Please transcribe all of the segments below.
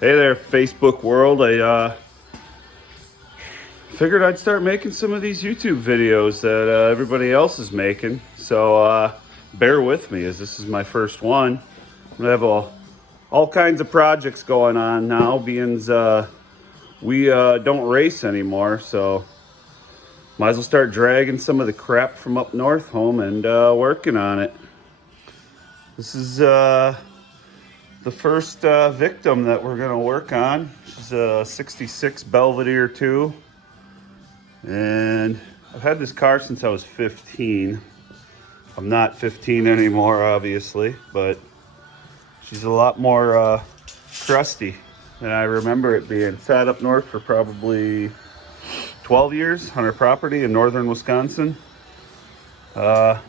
Hey there, Facebook world. I figured I'd start making some of these YouTube videos that everybody else is making. So bear with me as this is my first one. I'm gonna have all kinds of projects going on now, being we don't race anymore. So might as well start dragging some of the crap from up north home and working on it. This is the first victim that we're going to work on. She's a 66 Belvedere 2. And I've had this car since I was 15. I'm not 15 anymore, obviously, but she's a lot more crusty than I remember it being. Sat up north for probably 12 years on her property in northern Wisconsin. I'm going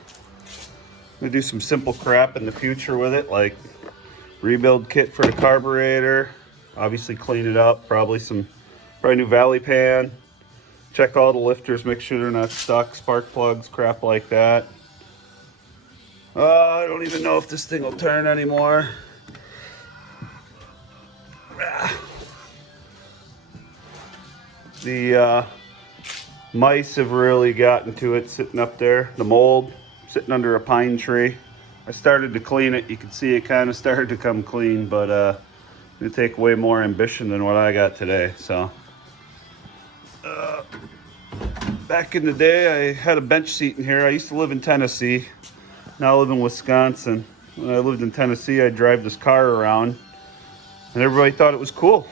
to do some simple crap in the future with it, like rebuild kit for the carburetor, obviously clean it up, probably new valley pan, check all the lifters, make sure they're not stuck, spark plugs, crap like that. I don't even know if this thing will turn anymore. The mice have really gotten to it sitting up there, the mold sitting under a pine tree. I started to clean it. You can see it kind of started to come clean, but it'll take way more ambition than what I got today. So back in the day, I had a bench seat in here. I used to live in Tennessee. Now I live in Wisconsin. When I lived in Tennessee, I'd drive this car around, and everybody thought it was cool.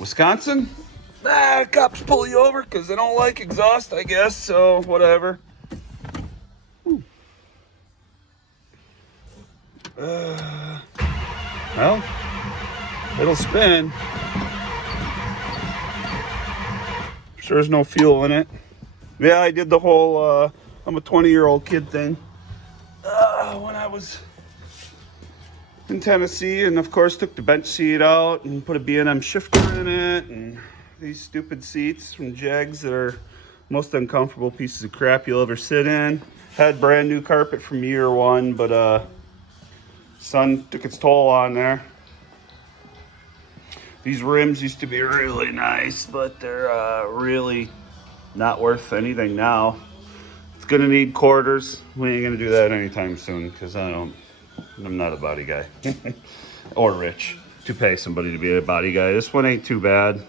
Wisconsin? Cops pull you over because they don't like exhaust, I guess, so whatever. Well, it'll spin. Sure there's no fuel in it. Yeah, I did the whole I'm a 20-year-old kid thing when I was in Tennessee, and of course took the bench seat out and put a B&M shifter in it, and these stupid seats from Jags that are most uncomfortable pieces of crap you'll ever sit in. Had brand new carpet from year one, but sun took its toll on there. These rims used to be really nice, but they're really not worth anything now. It's gonna need quarters. We ain't gonna do that anytime soon because I'm not a body guy or rich to pay somebody to be a body guy. This one ain't too bad.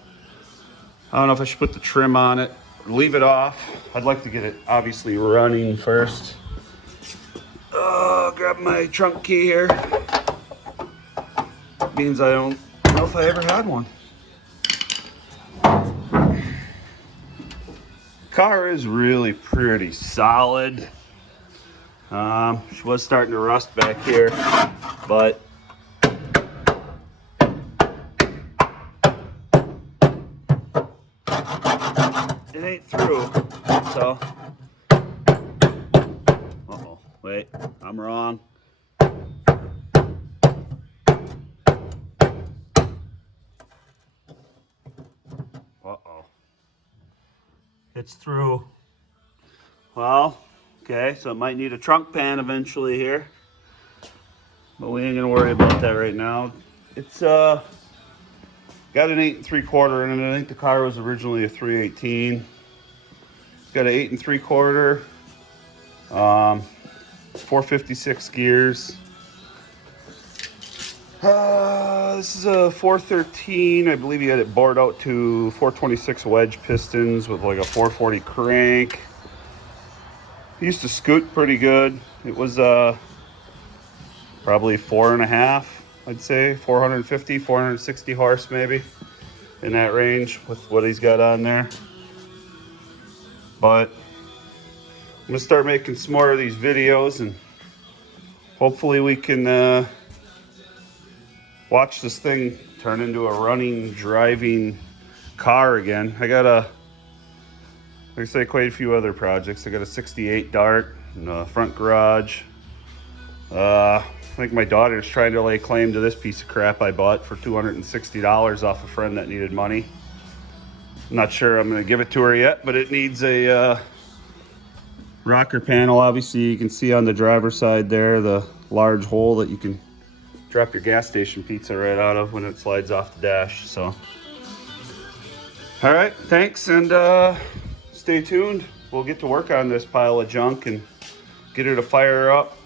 I don't know if I should put the trim on it or leave it off. I'd like to get it obviously running first. Grab my trunk key here. Means I don't know if I ever had one. Car is really pretty solid. She was starting to rust back here, but it ain't through, so. Uh-oh, wait, I'm wrong. Uh-oh. It's through. Well, okay, so it might need a trunk pan eventually here, but we ain't gonna worry about that right now. It's got an 8 3/4 in it. I think the car was originally a 318. It's got an 8 3/4, 456 gears. This is a 413. I believe he had it bored out to 426 wedge pistons with like a 440 crank. He used to scoot pretty good. It was probably 4.5, I'd say 450, 460 horse maybe, in that range with what he's got on there. But I'm gonna start making some more of these videos, and hopefully we can watch this thing turn into a running, driving car again. I got like I say, quite a few other projects. I got a 68 Dart in the front garage. I think my daughter's trying to lay claim to this piece of crap I bought for $260 off a friend that needed money. I'm not sure I'm going to give it to her yet, but it needs a rocker panel. Obviously, you can see on the driver's side there the large hole that you can drop your gas station pizza right out of when it slides off the dash. So, all right, thanks, and stay tuned. We'll get to work on this pile of junk and get her to fire up